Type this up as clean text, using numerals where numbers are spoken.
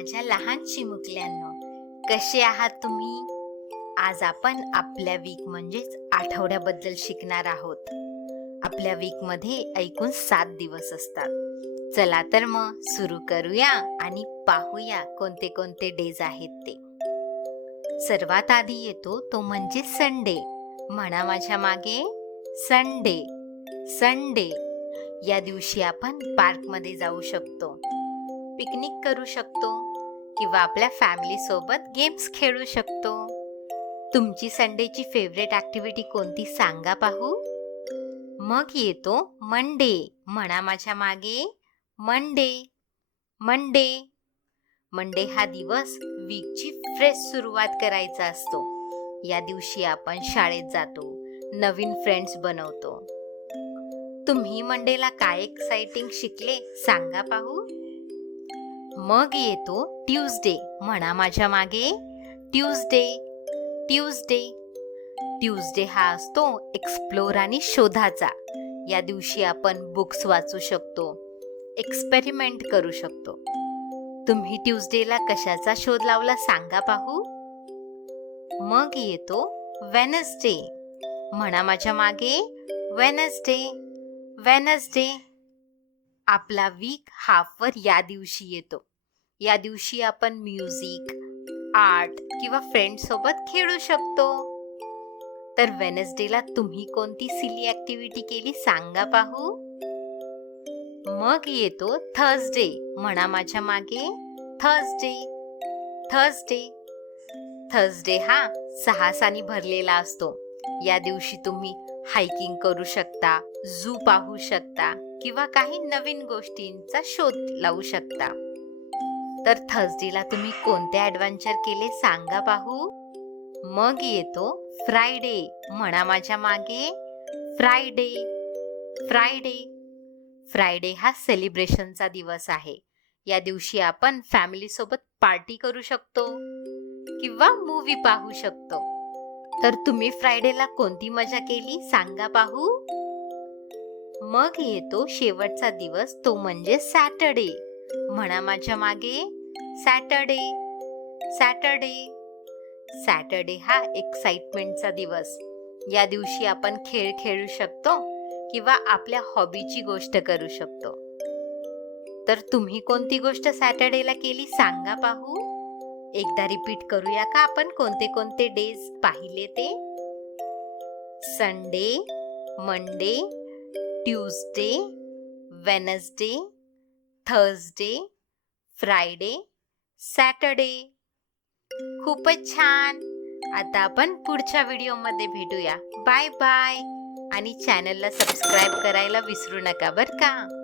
माझ्या लहान चिमुकल्यांनो, कसे आहात तुम्ही? आज आपण आपल्या वीक म्हणजेच आठवड्याबद्दल शिकणार आहोत. आपल्या वीक मध्ये एकूण 7 दिवस असतात. चला तर मग सुरू करूया आणि पाहूया कोणते कोणते डेज आहेत ते. सर्वात आधी येतो तो म्हणजे संडे. म्हणा माझ्या मागे, संडे. संडे या दिवशी आपण पार्कमध्ये जाऊ शकतो, पिकनिक करू शकतो किंवा आपल्या फॅमिली सोबत गेम्स खेळू शकतो. तुमची संडेची फेवरेट ॲक्टिव्हिटी कोणती सांगा पाहू. मग येतो मंडे. म्हणा माझ्या मागे, मंडे. मंडे मंडे हा दिवस वीकची फ्रेश सुरुवात करायचा असतो. या दिवशी आपण शाळेत जातो, नवीन फ्रेंड्स बनवतो. तुम्ही मंडेला काय एक्साइटिंग शिकले सांगा पाहू. मग येतो ट्यूसडे. म्हणा माझ्या मागे, ट्यूसडे. ट्यूसडे ट्यूसडे हा असतो एक्सप्लोर आणि शोधाचा. या दिवशी आपण बुक्स वाचू शकतो, एक्सपेरिमेंट करू शकतो. तुम्ही ट्यूसडेला कशाचा शोध लावला सांगा पाहू. मग येतो वेनसडे. म्हणा माझ्या मागे, वेनसडे. वेनसडे आपला वीक हाफवर या दिवशी येतो. या दिवशी आपण म्युझिक, आर्ट किंवा फ्रेंड्स सोबत खेळू शकतो. तर वेनसडेला तुम्ही कोणती सिली ॲक्टिव्हिटी केली सांगा पाहू. मग येतो थर्सडे. म्हणा माझ्या मागे, थर्सडे. थर्सडे थर्सडे हा साहसाने भरलेला असतो. या दिवशी तुम्ही हायकिंग करू शकता, झू पाहू शकता किंवा काही नवीन गोष्टींचा शोध लावू शकता. तर थर्सडेला तुम्ही कोणते ॲडव्हेंचर केले सांगा पाहू. मग येतो फ्रायडे. म्हणा माझ्या मागे, फ्रायडे. फ्रायडे फ्रायडे हा सेलिब्रेशनचा दिवस आहे. या दिवशी आपण फॅमिली सोबत पार्टी करू शकतो किंवा मूवी पाहू शकतो. तर तुम्ही फ्रायडेला कोणती मजा केली सांगा पाहू. मग येतो शेवटचा दिवस, तो म्हणजे सॅटरडे. म्हणा माझ्या मागे, सॅटरडे. सॅटरडे सॅटरडे हा एक्साइटमेंटचा दिवस. या दिवशी आपण खेळ खेळू शकतो किंवा आपल्या हॉबीची गोष्ट करू शकतो. तर तुम्ही कोणती गोष्ट सॅटरडेला केली सांगा पाहू. एकदा रिपीट करूया का आपण कोणते कोणते डेज पाहिले ते. Sunday, Monday, Tuesday, Wednesday, Thursday, Friday, Saturday. खूपच छान. आता आपण पुढच्या व्हिडिओमध्ये भेटूया. Bye bye. आणि चॅनलला सबस्क्राईब करायला विसरू नका बरं का.